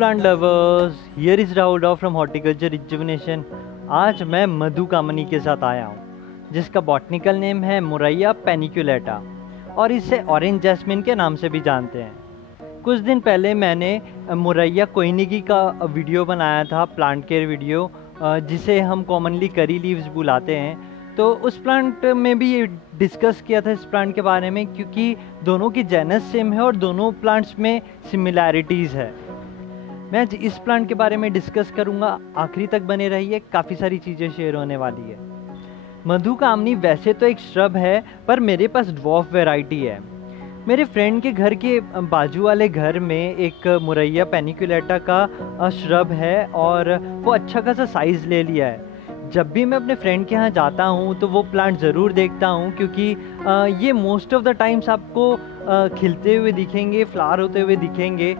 Plant lovers, here is Rahul Rao from horticulture rejuvenation. आज मैं मधुकामनी के साथ आया हूँ जिसका बॉटनिकल नेम है मुरैया पेनिकुलेटा और इसे ऑरेंज जैस्मिन के नाम से भी जानते हैं। कुछ दिन पहले मैंने मुरैया कोइनिगी का वीडियो बनाया था, प्लांट केयर वीडियो, जिसे हम कॉमनली करी लीव्स बुलाते हैं। तो उस प्लांट में भी ये डिस्कस किया था इस प्लांट के बारे में, क्योंकि दोनों की जेनस सेम है और दोनों प्लांट्स में सिमिलैरिटीज़ है। मैं आज इस प्लांट के बारे में डिस्कस करूंगा, आखिरी तक बने रहिए, काफ़ी सारी चीज़ें शेयर होने वाली है। मधुकामनी वैसे तो एक श्रब है, पर मेरे पास ड्वार्फ वैरायटी है। मेरे फ्रेंड के घर के बाजू वाले घर में एक मुरैया पेनिकुलेटा का श्रब है और वो अच्छा खासा साइज़ ले लिया है। जब भी मैं अपने फ्रेंड के यहाँ जाता हूँ तो वो प्लांट ज़रूर देखता हूँ, क्योंकि ये मोस्ट ऑफ द टाइम्स आपको खिलते हुए दिखेंगे, फ्लावर होते हुए दिखेंगे।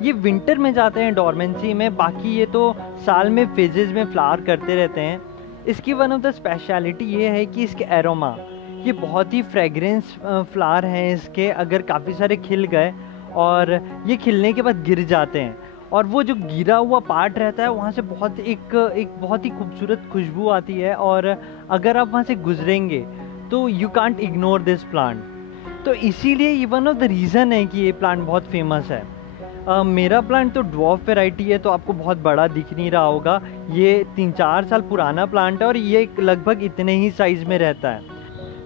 ये विंटर में जाते हैं डॉर्मेंसी में, बाकी ये तो साल में फेजेस में फ्लावर करते रहते हैं। इसकी वन ऑफ द स्पेशलिटी ये है कि इसके एरोमा, ये बहुत ही फ्रेगरेंस फ्लावर हैं इसके। अगर काफ़ी सारे खिल गए और ये खिलने के बाद गिर जाते हैं और वो जो गिरा हुआ पार्ट रहता है वहाँ से एक बहुत ही खूबसूरत खुशबू आती है, और अगर आप वहाँ से गुजरेंगे तो you can't ignore this plant. तो इसीलिए ये वन ऑफ द रीज़न है कि ये प्लांट बहुत फेमस है। मेरा प्लांट तो ड्वार्फ वैरायटी है, तो आपको बहुत बड़ा दिख नहीं रहा होगा। ये 3-4 साल पुराना प्लांट है और ये लगभग इतने ही साइज़ में रहता है।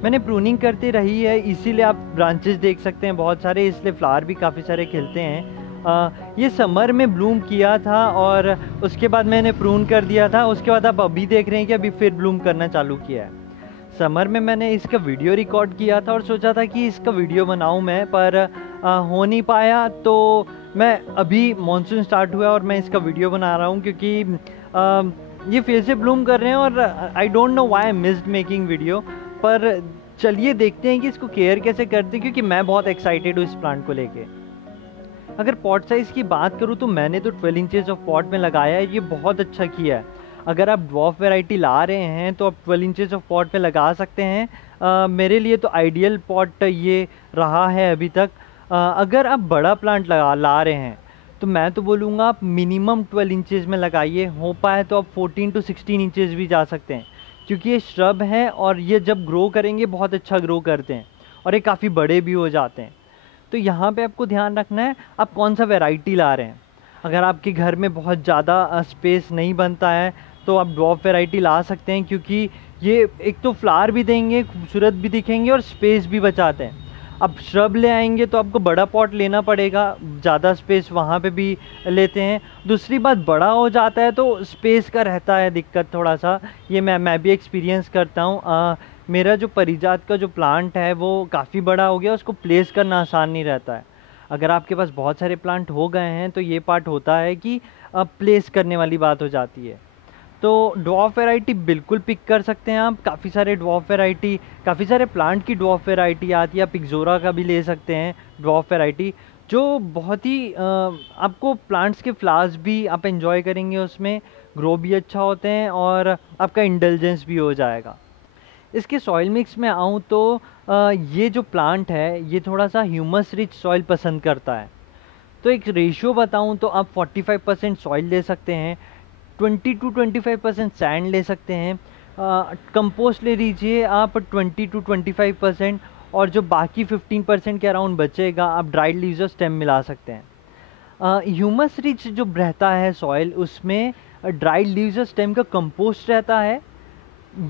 मैंने प्रूनिंग करती रही है, इसीलिए आप ब्रांचेस देख सकते हैं बहुत सारे, इसलिए फ्लावर भी काफ़ी सारे खिलते हैं। ये समर में ब्लूम किया था और उसके बाद मैंने प्रून कर दिया था। उसके बाद आप अभी देख रहे हैं कि अभी फिर ब्लूम करना चालू किया है। समर में मैंने इसका वीडियो रिकॉर्ड किया था और सोचा था कि इसका वीडियो बनाऊं मैं, पर हो नहीं पाया। तो मैं अभी मानसून स्टार्ट हुआ और मैं इसका वीडियो बना रहा हूं, क्योंकि ये फिर से ब्लूम कर रहे हैं और I don't know why I missed making video. पर चलिए देखते हैं कि इसको केयर कैसे करते हैं, क्योंकि मैं बहुत एक्साइटेड हूँ इस प्लांट को लेके। अगर पॉट साइज़ की बात करूँ तो मैंने तो 12 इंचेस ऑफ पॉट में लगाया है, ये बहुत अच्छा किया है। अगर आप ड्वार्फ वैरायटी ला रहे हैं तो आप 12 इंचेस ऑफ पॉट में लगा सकते हैं। मेरे लिए तो आइडियल पॉट ये रहा है अभी तक। अगर आप बड़ा प्लांट ला रहे हैं तो मैं तो बोलूँगा आप मिनिमम 12 इंचेस में लगाइए, हो पाए तो आप 14 to 16 इंचेस भी जा सकते हैं, क्योंकि ये श्रब है और ये जब ग्रो करेंगे बहुत अच्छा ग्रो करते हैं और ये काफ़ी बड़े भी हो जाते हैं। तो यहाँ पे आपको ध्यान रखना है आप कौन सा वैरायटी ला रहे हैं। अगर आपके घर में बहुत ज़्यादा स्पेस नहीं बनता है तो आप ड्वार्फ वैरायटी ला सकते हैं, क्योंकि ये एक तो फ्लावर भी देंगे, खूबसूरत भी दिखेंगे और स्पेस भी बचाते हैं। अब श्रब ले आएंगे तो आपको बड़ा पॉट लेना पड़ेगा, ज़्यादा स्पेस वहाँ पे भी लेते हैं। दूसरी बात, बड़ा हो जाता है तो स्पेस का रहता है दिक्कत थोड़ा सा, ये मैं भी एक्सपीरियंस करता हूँ। मेरा जो परिजात का जो प्लांट है वो काफ़ी बड़ा हो गया, उसको प्लेस करना आसान नहीं रहता है। अगर आपके पास बहुत सारे प्लांट हो गए हैं तो ये पार्ट होता है कि प्लेस करने वाली बात हो जाती है। तो ड्वार्फ वैरायटी बिल्कुल पिक कर सकते हैं आप। काफ़ी सारे ड्वार्फ वैरायटी, काफ़ी सारे प्लांट की ड्वार्फ वैरायटी आती है। आप पिक्जोरा का भी ले सकते हैं ड्वार्फ वैरायटी, जो बहुत ही आपको प्लांट्स के फ्लावर्स भी आप एंजॉय करेंगे, उसमें ग्रो भी अच्छा होते हैं और आपका इंडल्जेंस भी हो जाएगा। इसके सॉइल मिक्स में आऊँ तो ये जो प्लांट है ये थोड़ा सा ह्यूमस रिच सॉइल पसंद करता है। तो एक रेशियो बताऊँ तो आप 45% सॉइल ले सकते हैं, 20 to 25% सैंड ले सकते हैं, कंपोस्ट ले लीजिए आप 20 to 25%, और जो बाकी 15% के अराउंड बचेगा आप ड्राइड लीव्स और स्टेम मिला सकते हैं। ह्यूमस रिच जो रहता है सॉइल, उसमें ड्राइड लीव्स और स्टेम का कंपोस्ट रहता है,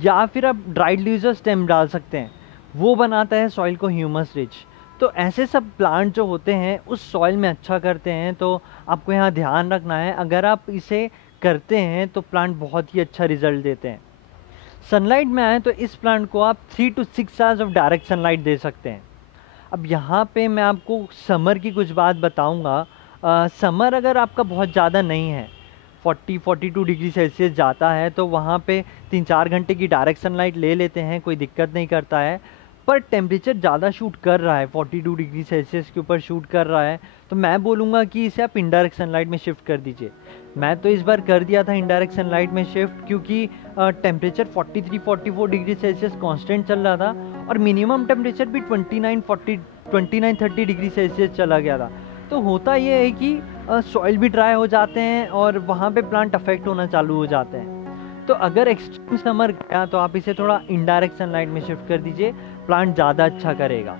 या फिर आप ड्राइड लीव्स और स्टेम डाल सकते हैं, वो बनाता है सॉइल को ह्यूमस रिच। तो ऐसे सब प्लांट जो होते हैं उस सॉइल में अच्छा करते हैं, तो आपको यहाँ ध्यान रखना है। अगर आप इसे करते हैं तो प्लांट बहुत ही अच्छा रिजल्ट देते हैं। सनलाइट में आए तो इस प्लांट को आप 3 to 6 hours of direct sunlight दे सकते हैं। अब यहाँ पे मैं आपको समर की कुछ बात बताऊँगा। समर अगर आपका बहुत ज़्यादा नहीं है, 40-42 डिग्री सेल्सियस जाता है, तो वहाँ पे 3-4 घंटे की डायरेक्ट सनलाइट ले लेते हैं, कोई दिक्कत नहीं करता है। पर टेम्परेचर ज़्यादा शूट कर रहा है, 42 डिग्री सेल्सियस के ऊपर शूट कर रहा है, तो मैं बोलूँगा कि इसे आप इनडायरेक्ट सनलाइट में शिफ्ट कर दीजिए। मैं तो इस बार कर दिया था इनडायरेक्ट सनलाइट में शिफ्ट, क्योंकि टेम्परेचर 43-44 डिग्री सेल्सियस कांस्टेंट चल रहा था और मिनिमम टेम्परेचर भी 29-30 डिग्री सेल्सियस चला गया था। तो होता ये है कि सॉइल भी ड्राई हो जाते हैं और वहाँ पे प्लांट अफेक्ट होना चालू हो जाते हैं। तो अगर एक्सट्रीम समर गया तो आप इसे थोड़ा इनडायरेक्ट सनलाइट में शिफ्ट कर दीजिए, प्लांट ज़्यादा अच्छा करेगा।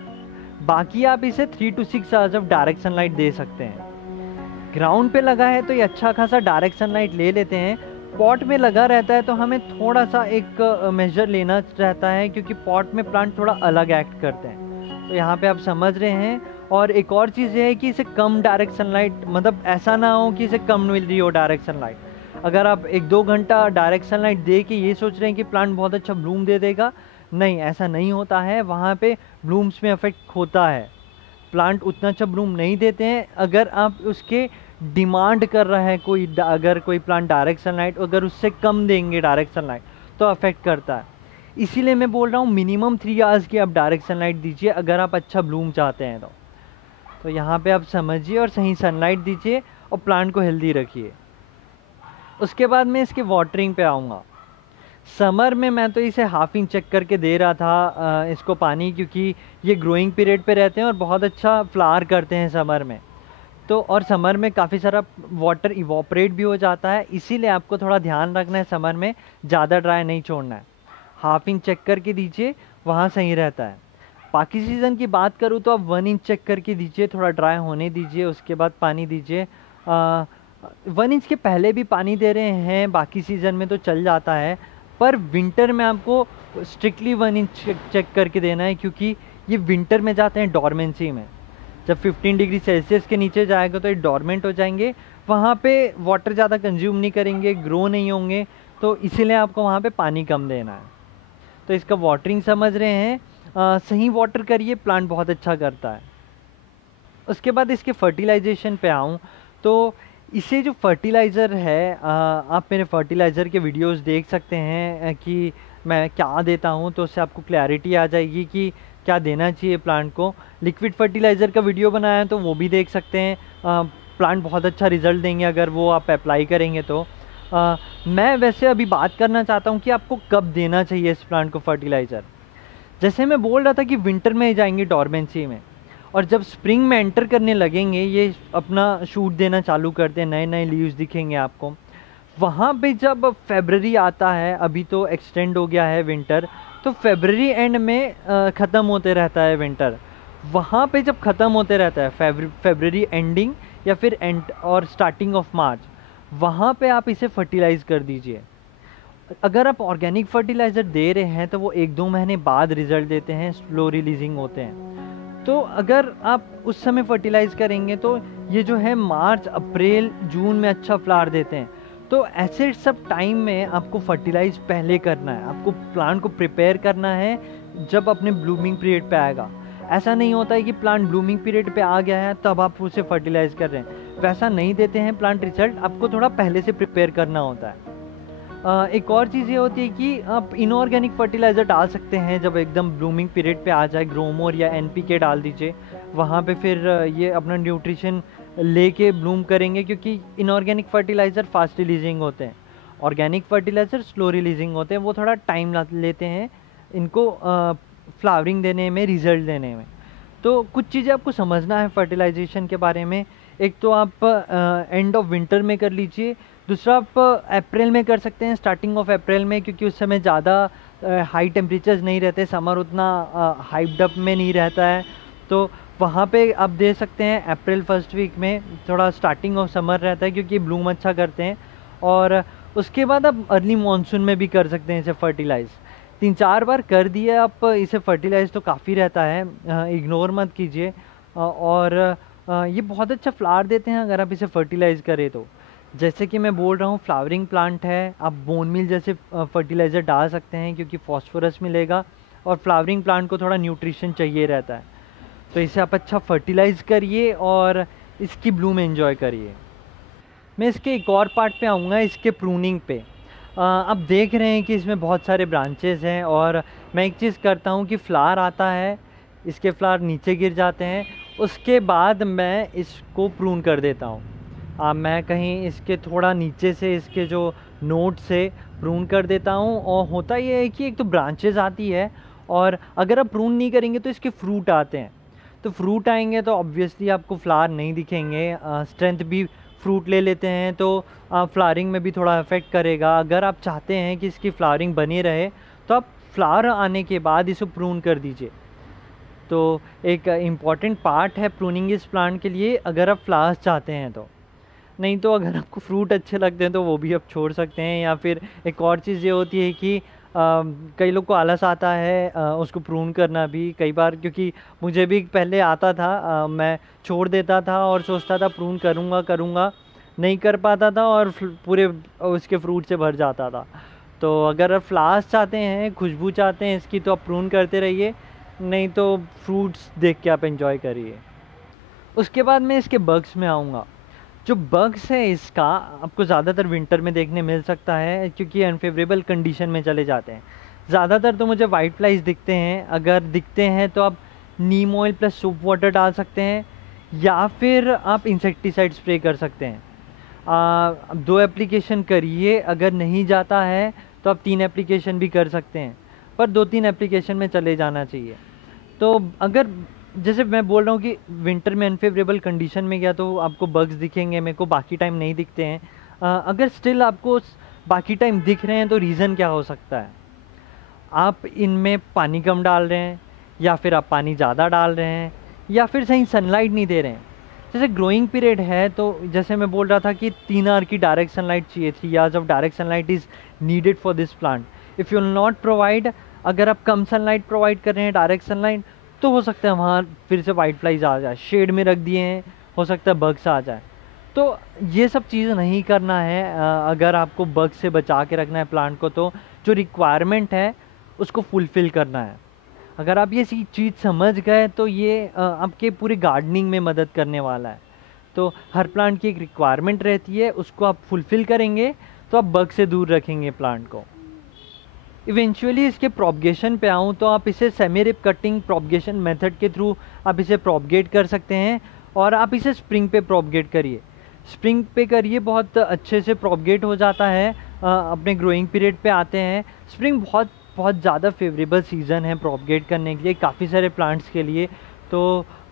बाकी आप इसे 3 to 6 hours of direct sunlight दे सकते हैं। ग्राउंड पे लगा है तो ये अच्छा खासा डायरेक्ट सनलाइट ले लेते हैं। पॉट में लगा रहता है तो हमें थोड़ा सा एक मेजर लेना रहता है, क्योंकि पॉट में प्लांट थोड़ा अलग एक्ट करते हैं। तो यहाँ पे आप समझ रहे हैं। और एक और चीज़ ये है कि इसे कम डायरेक्ट सनलाइट, मतलब ऐसा ना हो कि इसे कम मिल रही हो डायरेक्ट सनलाइट। अगर आप 1-2 घंटा डायरेक्ट सनलाइट दे के ये सोच रहे हैं कि प्लांट बहुत अच्छा ब्लूम दे देगा, नहीं, ऐसा नहीं होता है। वहाँ पे ब्लूम्स में अफेक्ट होता है, प्लांट उतना अच्छा ब्लूम नहीं देते हैं। अगर आप उसके डिमांड कर रहा है कोई, अगर कोई प्लांट डायरेक्ट सनलाइट अगर उससे कम देंगे डायरेक्ट सनलाइट तो अफेक्ट करता है। इसीलिए मैं बोल रहा हूँ मिनिमम 3 आवर्स की आप डायरेक्ट सनलाइट दीजिए अगर आप अच्छा ब्लूम चाहते हैं तो यहाँ पे आप समझिए और सही सनलाइट दीजिए और प्लांट को हेल्दी रखिए। उसके बाद मैं इसके वाटरिंग पे आऊँगा। समर में मैं तो इसे हाफ इंच चेक करके दे रहा था इसको पानी, क्योंकि ये ग्रोइंग पीरियड पे रहते हैं और बहुत अच्छा फ्लावर करते हैं समर में। तो और समर में काफ़ी सारा वाटर इवॉपरेट भी हो जाता है, इसीलिए आपको थोड़ा ध्यान रखना है, समर में ज़्यादा ड्राई नहीं छोड़ना है। हाफ इंच चेक करके दीजिए, वहाँ सही रहता है। बाकी सीज़न की बात करूँ तो आप 1 इंच चेक करके दीजिए, थोड़ा ड्राई होने दीजिए, उसके बाद पानी दीजिए। 1 इंच के पहले भी पानी दे रहे हैं बाकी सीज़न में तो चल जाता है, पर विंटर में आपको स्ट्रिक्टली 1 इंच चेक करके देना है, क्योंकि ये विंटर में जाते हैं डॉर्मेंसी में। जब 15 डिग्री सेल्सियस के नीचे जाएगा तो ये डॉर्मेंट हो जाएंगे, वहाँ पे वाटर ज़्यादा कंज्यूम नहीं करेंगे, ग्रो नहीं होंगे, तो इसीलिए आपको वहाँ पे पानी कम देना है। तो इसका वाटरिंग समझ रहे हैं, सही वाटर करिए, प्लांट बहुत अच्छा करता है। उसके बाद इसके फर्टिलाइजेशन पे आऊँ तो इसे जो फर्टिलाइज़र है, आप मेरे फर्टिलाइज़र के वीडियोस देख सकते हैं कि मैं क्या देता हूँ, तो उससे आपको क्लैरिटी आ जाएगी कि क्या देना चाहिए प्लांट को। लिक्विड फर्टिलाइज़र का वीडियो बनाया है तो वो भी देख सकते हैं। प्लांट बहुत अच्छा रिज़ल्ट देंगे अगर वो आप अप्लाई करेंगे तो। मैं वैसे अभी बात करना चाहता हूँ कि आपको कब देना चाहिए इस प्लांट को फर्टिलाइज़र। जैसे मैं बोल रहा था कि विंटर में जाएंगे डॉर्मेंसी में, और जब स्प्रिंग में एंटर करने लगेंगे ये अपना शूट देना चालू करते हैं, नए नए लीव्स दिखेंगे आपको। वहाँ पे जब फरवरी आता है, अभी तो एक्सटेंड हो गया है विंटर, तो फरवरी एंड में ख़त्म होते रहता है विंटर। वहाँ पे जब ख़त्म होते रहता है फरवरी एंडिंग या फिर एंड और स्टार्टिंग ऑफ मार्च, वहाँ पे आप इसे फर्टिलाइज़ कर दीजिए। अगर आप ऑर्गेनिक फर्टिलाइज़र दे रहे हैं तो वो 1-2 महीने बाद रिज़ल्ट देते हैं, स्लो रिलीजिंग होते हैं। तो अगर आप उस समय फर्टिलाइज़ करेंगे तो ये जो है मार्च, अप्रैल, जून में अच्छा फ्लावर देते हैं। तो ऐसे सब टाइम में आपको फर्टिलाइज़ पहले करना है, आपको प्लांट को प्रिपेयर करना है जब अपने ब्लूमिंग पीरियड पे आएगा। ऐसा नहीं होता है कि प्लांट ब्लूमिंग पीरियड पे आ गया है तब आप उसे फर्टिलाइज़ कर रहे हैं, वैसा नहीं देते हैं प्लांट रिजल्ट, आपको थोड़ा पहले से प्रिपेयर करना होता है। एक और चीज़ ये होती है कि आप इनऑर्गेनिक फर्टिलाइज़र डाल सकते हैं जब एकदम ब्लूमिंग पीरियड पे आ जाए, ग्रोमोर या एनपीके डाल दीजिए, वहाँ पे फिर ये अपना न्यूट्रिशन लेके ब्लूम करेंगे, क्योंकि इनऑर्गेनिक फर्टिलाइज़र फास्ट रिलीजिंग होते हैं, ऑर्गेनिक फर्टिलाइज़र स्लो रिलीजिंग होते हैं, वो थोड़ा टाइम लेते हैं इनको फ्लावरिंग देने में, रिज़ल्ट देने में। तो कुछ चीज़ें आपको समझना है फर्टिलाइजेशन के बारे में। एक तो आप एंड ऑफ विंटर में कर लीजिए, दूसरा आप अप्रैल में कर सकते हैं, स्टार्टिंग ऑफ अप्रैल में, क्योंकि उस समय ज़्यादा हाई टेम्परेचर्स नहीं रहते, समर उतना हाइप्ड अप में नहीं रहता है, तो वहाँ पे आप दे सकते हैं। अप्रैल फर्स्ट वीक में थोड़ा स्टार्टिंग ऑफ समर रहता है क्योंकि ब्लूम अच्छा करते हैं। और उसके बाद आप अर्ली मानसून में भी कर सकते हैं इसे फर्टिलाइज़। 3-4 बार कर दिए आप इसे फर्टिलाइज़ तो काफ़ी रहता है, इग्नोर मत कीजिए। और ये बहुत अच्छा फ्लावर देते हैं अगर आप इसे फर्टिलाइज़ करें तो। जैसे कि मैं बोल रहा हूँ फ्लावरिंग प्लांट है, आप बोन मील जैसे फर्टिलाइज़र डाल सकते हैं क्योंकि फॉस्फोरस मिलेगा, और फ्लावरिंग प्लांट को थोड़ा न्यूट्रिशन चाहिए रहता है, तो इसे आप अच्छा फर्टिलाइज़ करिए और इसकी ब्लूम एंजॉय करिए। मैं इसके एक और पार्ट पे आऊँगा, इसके प्रूनिंग पे। आप देख रहे हैं कि इसमें बहुत सारे ब्रांचेज़ हैं, और मैं एक चीज़ करता हूँ कि फ्लावर आता है, इसके फ्लावर नीचे गिर जाते हैं, उसके बाद मैं इसको प्रून कर देता हूँ। मैं कहीं इसके थोड़ा नीचे से इसके जो नोट से प्रून कर देता हूँ, और होता ये है कि एक तो ब्रांचेज़ आती है, और अगर आप प्रून नहीं करेंगे तो इसके फ्रूट आते हैं। तो फ्रूट आएंगे तो ऑब्वियसली आपको फ्लावर नहीं दिखेंगे, स्ट्रेंथ भी फ्रूट ले लेते हैं तो फ्लावरिंग में भी थोड़ा इफेक्ट करेगा। अगर आप चाहते हैं कि इसकी फ्लावरिंग बनी रहे तो आप फ्लावर आने के बाद इसे प्रून कर दीजिए। तो एक इम्पॉर्टेंट पार्ट है प्रूनिंग इस प्लांट के लिए, अगर आप फ्लावर्स चाहते हैं तो। नहीं तो अगर आपको फ्रूट अच्छे लगते हैं तो वो भी आप छोड़ सकते हैं। या फिर एक और चीज़ ये होती है कि कई लोग को आलस आता है उसको प्रून करना भी कई बार, क्योंकि मुझे भी पहले आता था, मैं छोड़ देता था और सोचता था प्रून करूँगा करूँगा, नहीं कर पाता था और पूरे उसके फ्रूट से भर जाता था। तो अगर आप फ्लावर्स चाहते हैं, खुशबू चाहते हैं इसकी, तो आप प्रून करते रहिए, नहीं तो फ्रूट्स देख के आप एंजॉय करिए। उसके बाद मैं इसके बग्स में आऊँगा। जो बग्स है इसका आपको ज़्यादातर विंटर में देखने मिल सकता है, क्योंकि अनफेवरेबल कंडीशन में चले जाते हैं। ज़्यादातर तो मुझे वाइट फ्लाइज दिखते हैं। अगर दिखते हैं तो आप नीम ऑयल प्लस सोप वाटर डाल सकते हैं, या फिर आप इंसेक्टिसाइड स्प्रे कर सकते हैं। 2 एप्लीकेशन करिए, अगर नहीं जाता है तो आप 3 एप्लीकेशन भी कर सकते हैं, पर 2-3 एप्लीकेशन में चले जाना चाहिए। तो अगर जैसे मैं बोल रहा हूँ कि विंटर में अनफेवरेबल कंडीशन में गया तो आपको बग्स दिखेंगे, मेरे को बाकी टाइम नहीं दिखते हैं। अगर स्टिल आपको बाकी टाइम दिख रहे हैं तो रीज़न क्या हो सकता है? आप इनमें पानी कम डाल रहे हैं, या फिर आप पानी ज़्यादा डाल रहे हैं, या फिर सही सनलाइट नहीं दे रहे हैं। जैसे ग्रोइंग पीरियड है तो जैसे मैं बोल रहा था कि 3 आवर की डायरेक्ट सनलाइट चाहिए, 3 hours of direct sunlight is needed for this plant. If you will not provide, अगर आप कम सनलाइट प्रोवाइड कर रहे हैं डायरेक्ट सनलाइट, तो हो सकता है वहाँ फिर से वाइट फ्लाइज आ जाए। शेड में रख दिए हैं, हो सकता है बग्स आ जाए। तो ये सब चीज़ नहीं करना है। अगर आपको बग से बचा के रखना है प्लांट को, तो जो रिक्वायरमेंट है उसको फुलफ़िल करना है। अगर आप ये चीज़ समझ गए तो ये आपके पूरे गार्डनिंग में मदद करने वाला है। तो हर प्लांट की एक रिक्वायरमेंट रहती है, उसको आप फुलफ़िल करेंगे तो आप बग से दूर रखेंगे प्लांट को। इवेंचुअली इसके प्रोपगेशन पे आऊँ तो आप इसे semi ripe cutting propagation method के थ्रू आप इसे प्रोपगेट कर सकते हैं, और आप इसे स्प्रिंग पे प्रोपगेट करिए। स्प्रिंग पे करिए, बहुत अच्छे से प्रोपगेट हो जाता है। अपने ग्रोइंग पीरियड पे आते हैं। स्प्रिंग बहुत बहुत ज़्यादा फेवरेबल सीज़न है प्रोपगेट करने के लिए काफ़ी सारे प्लांट्स के लिए। तो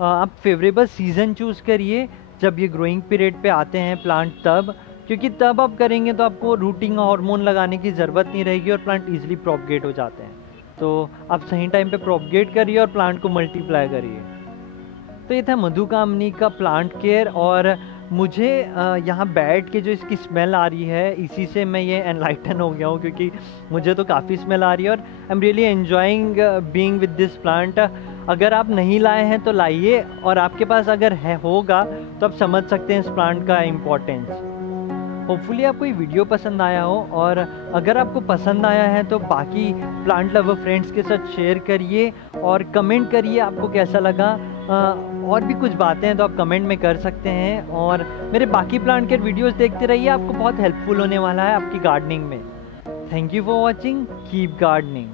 आप फेवरेबल सीज़न चूज़ करिए जब ये ग्रोइंग पीरियड पे आते हैं प्लांट, तब, क्योंकि तब आप करेंगे तो आपको रूटिंग हार्मोन लगाने की ज़रूरत नहीं रहेगी और प्लांट ईजिली प्रोपगेट हो जाते हैं। तो आप सही टाइम पे प्रोपगेट करिए और प्लांट को मल्टीप्लाई करिए। तो ये था मधुकामनी का प्लांट केयर। और मुझे यहाँ बैठ के जो इसकी स्मेल आ रही है, इसी से मैं ये एनलाइटन हो गया हूँ, क्योंकि मुझे तो काफ़ी स्मेल आ रही है और I am really enjoying being with this plant. अगर आप नहीं लाए हैं तो लाइए, और आपके पास अगर है होगा तो आप समझ सकते हैं इस प्लांट का इम्पोर्टेंस। होपफुली आपको ये वीडियो पसंद आया हो, और अगर आपको पसंद आया है तो बाकी प्लांट लवर फ्रेंड्स के साथ शेयर करिए और कमेंट करिए आपको कैसा लगा। और भी कुछ बातें हैं तो आप कमेंट में कर सकते हैं, और मेरे बाकी प्लांट केयर वीडियोस देखते रहिए, आपको बहुत हेल्पफुल होने वाला है आपकी गार्डनिंग में। Thank you for watching, keep gardening.